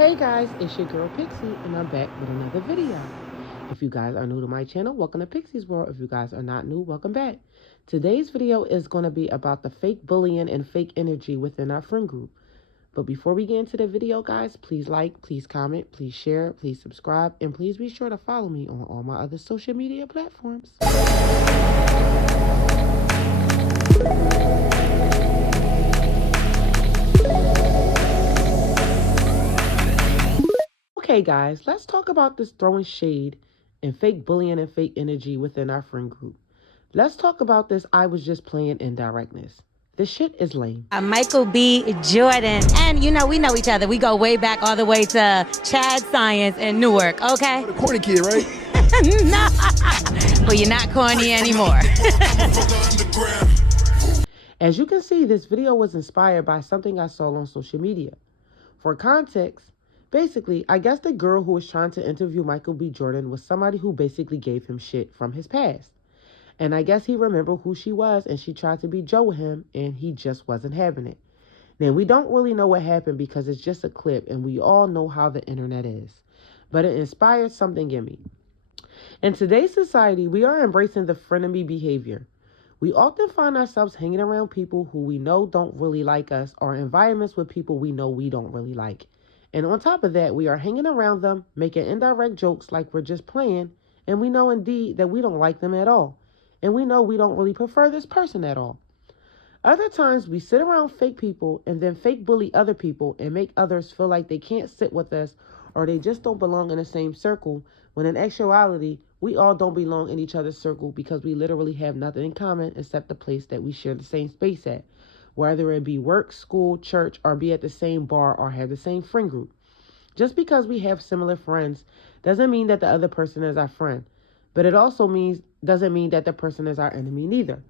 Hey guys, it's your girl Pixie and I'm back with another video. If you guys are new to my channel, welcome to Pixie's World. If you guys are not new, welcome back. Today's video is going to be about the fake bullying and fake energy within our friend group. But before we get into the video, guys, please like, please comment, please share, please subscribe, and please be sure to follow me on all my other social media platforms. Okay, guys, let's talk about this throwing shade and fake bullying and fake energy within our friend group. Let's talk about this I was just playing indirectness. This shit is lame. Michael B. Jordan. And you know, we know each other. We go way back all the way to Chad Science in Newark, okay? The corny kid, right? No. Well, you're not corny anymore. As you can see, this video was inspired by something I saw on social media. For context, basically, I guess the girl who was trying to interview Michael B. Jordan was somebody who basically gave him shit from his past. And I guess he remembered who she was and she tried to be Joe with him and he just wasn't having it. Now, we don't really know what happened because it's just a clip and we all know how the internet is. But it inspired something in me. In today's society, we are embracing the frenemy behavior. We often find ourselves hanging around people who we know don't really like us or environments with people we know we don't really like. And on top of that, we are hanging around them, making indirect jokes like we're just playing, and we know indeed that we don't like them at all. And we know we don't really prefer this person at all. Other times, we sit around fake people and then fake bully other people and make others feel like they can't sit with us or they just don't belong in the same circle, when in actuality, we all don't belong in each other's circle because we literally have nothing in common except the place that we share the same space at. Whether it be work, school, church, or be at the same bar or have the same friend group. Just because we have similar friends doesn't mean that the other person is our friend. But it also doesn't mean that the person is our enemy neither.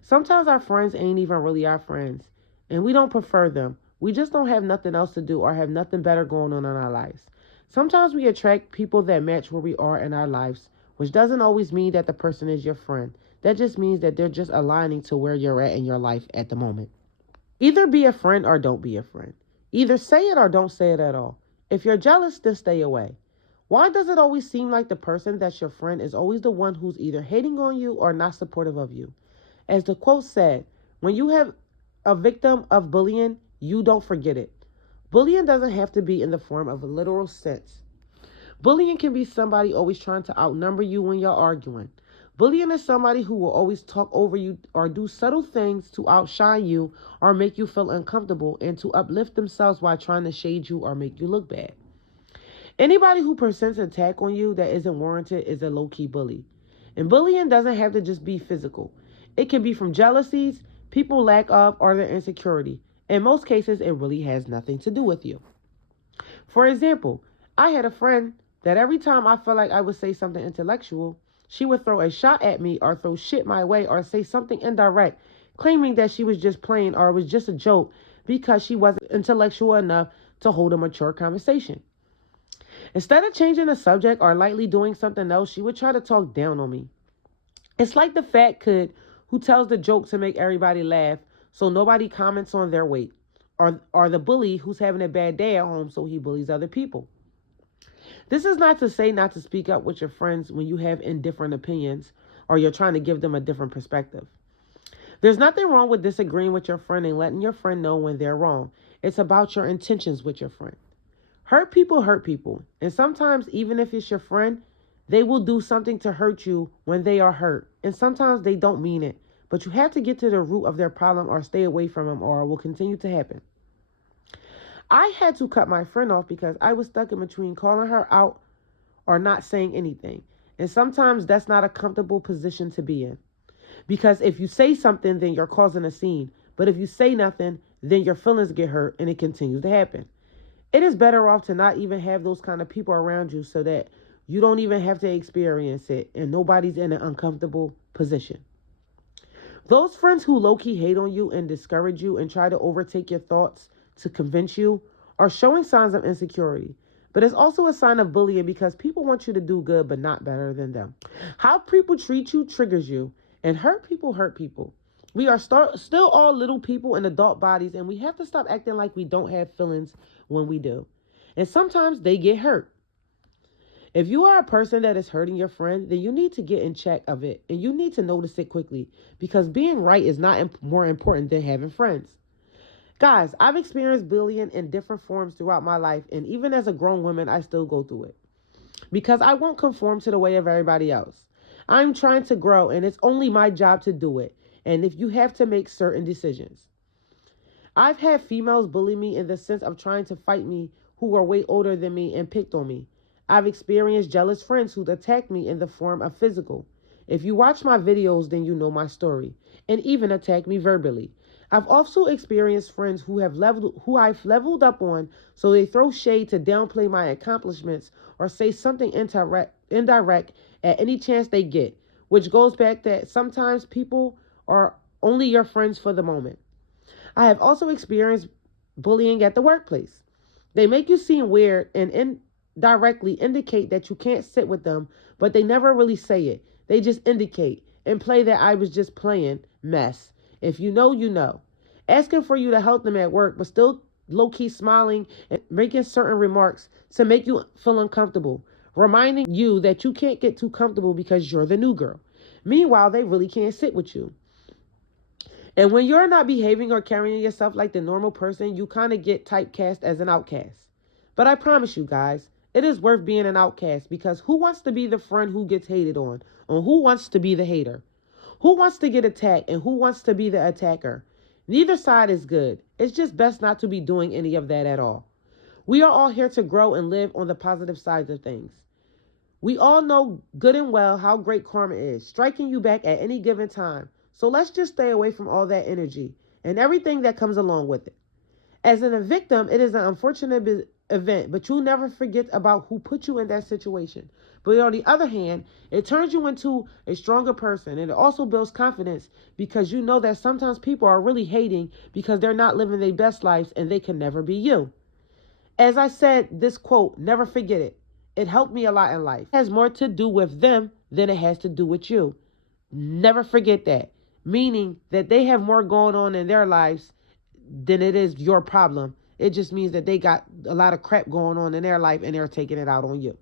Sometimes our friends ain't even really our friends. And we don't prefer them. We just don't have nothing else to do or have nothing better going on in our lives. Sometimes we attract people that match where we are in our lives, which doesn't always mean that the person is your friend. That just means that they're just aligning to where you're at in your life at the moment. Either be a friend or don't be a friend. Either say it or don't say it at all. If you're jealous, then stay away. Why does it always seem like the person that's your friend is always the one who's either hating on you or not supportive of you? As the quote said, when you have a victim of bullying, you don't forget it. Bullying doesn't have to be in the form of a literal sense. Bullying can be somebody always trying to outnumber you when you're arguing. Bullying is somebody who will always talk over you or do subtle things to outshine you or make you feel uncomfortable and to uplift themselves while trying to shade you or make you look bad. Anybody who presents an attack on you that isn't warranted is a low-key bully. And bullying doesn't have to just be physical. It can be from jealousies, people lack of, or their insecurity. In most cases, it really has nothing to do with you. For example, I had a friend that every time I felt like I would say something intellectual, she would throw a shot at me or throw shit my way or say something indirect, claiming that she was just playing or it was just a joke because she wasn't intellectual enough to hold a mature conversation. Instead of changing the subject or lightly doing something else, she would try to talk down on me. It's like the fat kid who tells the joke to make everybody laugh so nobody comments on their weight, or the bully who's having a bad day at home so he bullies other people. This is not to say not to speak up with your friends when you have indifferent opinions or you're trying to give them a different perspective. There's nothing wrong with disagreeing with your friend and letting your friend know when they're wrong. It's about your intentions with your friend. Hurt people, and sometimes even if it's your friend, they will do something to hurt you when they are hurt, and sometimes they don't mean it, but you have to get to the root of their problem or stay away from them or it will continue to happen. I had to cut my friend off because I was stuck in between calling her out or not saying anything, and sometimes that's not a comfortable position to be in, because if you say something, then you're causing a scene, but if you say nothing, then your feelings get hurt and it continues to happen. It is better off to not even have those kind of people around you so that you don't even have to experience it and nobody's in an uncomfortable position. Those friends who low-key hate on you and discourage you and try to overtake your thoughts to convince you are showing signs of insecurity. But it's also a sign of bullying because people want you to do good but not better than them. How people treat you triggers you, and hurt people hurt people. We are still all little people in adult bodies, and we have to stop acting like we don't have feelings when we do. And sometimes they get hurt. If you are a person that is hurting your friend, then you need to get in check of it and you need to notice it quickly because being right is not more important than having friends. Guys, I've experienced bullying in different forms throughout my life, and even as a grown woman, I still go through it because I won't conform to the way of everybody else. I'm trying to grow, and it's only my job to do it. And if you have to make certain decisions, I've had females bully me in the sense of trying to fight me who were way older than me and picked on me. I've experienced jealous friends who attacked me in the form of physical. If you watch my videos, then you know my story, and even attack me verbally. I've also experienced friends who I've leveled up on, so they throw shade to downplay my accomplishments or say something indirect at any chance they get, which goes back that sometimes people are only your friends for the moment. I have also experienced bullying at the workplace. They make you seem weird and indirectly indicate that you can't sit with them, but they never really say it. They just indicate and play that I was just playing mess. If you know, you know. Asking for you to help them at work, but still low-key smiling and making certain remarks to make you feel uncomfortable. Reminding you that you can't get too comfortable because you're the new girl. Meanwhile, they really can't sit with you. And when you're not behaving or carrying yourself like the normal person, you kind of get typecast as an outcast. But I promise you guys, it is worth being an outcast because who wants to be the friend who gets hated on? Or who wants to be the hater? Who wants to get attacked and who wants to be the attacker? Neither side is good. It's just best not to be doing any of that at all. We are all here to grow and live on the positive sides of things. We all know good and well how great karma is, striking you back at any given time. So let's just stay away from all that energy and everything that comes along with it. As a victim, it is an unfortunate event, but you'll never forget about who put you in that situation. But on the other hand, it turns you into a stronger person, and it also builds confidence because you know that sometimes people are really hating because they're not living their best lives and they can never be you. As I said, this quote, never forget it. It helped me a lot in life. It has more to do with them than it has to do with you. Never forget that. Meaning that they have more going on in their lives than it is your problem. It just means that they got a lot of crap going on in their life and they're taking it out on you.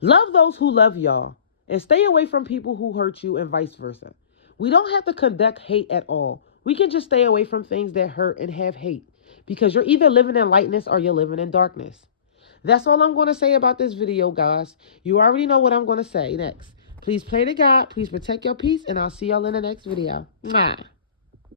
Love those who love y'all and stay away from people who hurt you and vice versa. We don't have to conduct hate at all. We can just stay away from things that hurt and have hate because you're either living in lightness or you're living in darkness. That's all I'm going to say about this video, guys. You already know what I'm going to say next. Please pray to God. Please protect your peace, and I'll see y'all in the next video. Mwah.